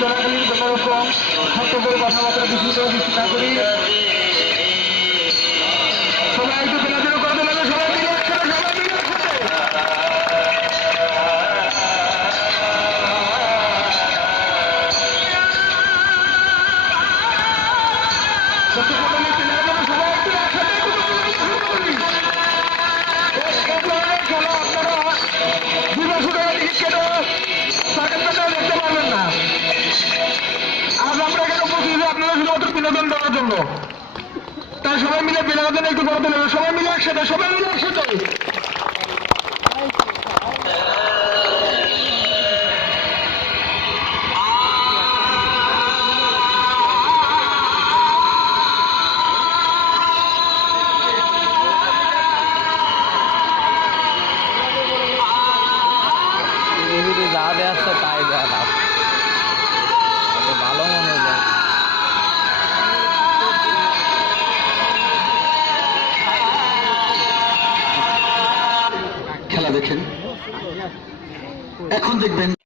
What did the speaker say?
চলাকালীন কোনো রকম করে কথাবার্তা বেশি করে বেশি না করি সবাই একটু খেলাধুলো করতে লাগে সবাই মিলে একসাথে সবাই মিলে একসাথে ছোট্ট করে উপস্থিত হয়েছি আপনারা শুধুমাত্র বিনোদন দেওয়ার জন্য। তাই সবাই মিলে বিনোদন একটু করতে হবে সবাই মিলে একসাথে, সবাই মিলে একসাথে। যা দেওয়া তাই দেওয়া দেখেন। এখন দেখবেন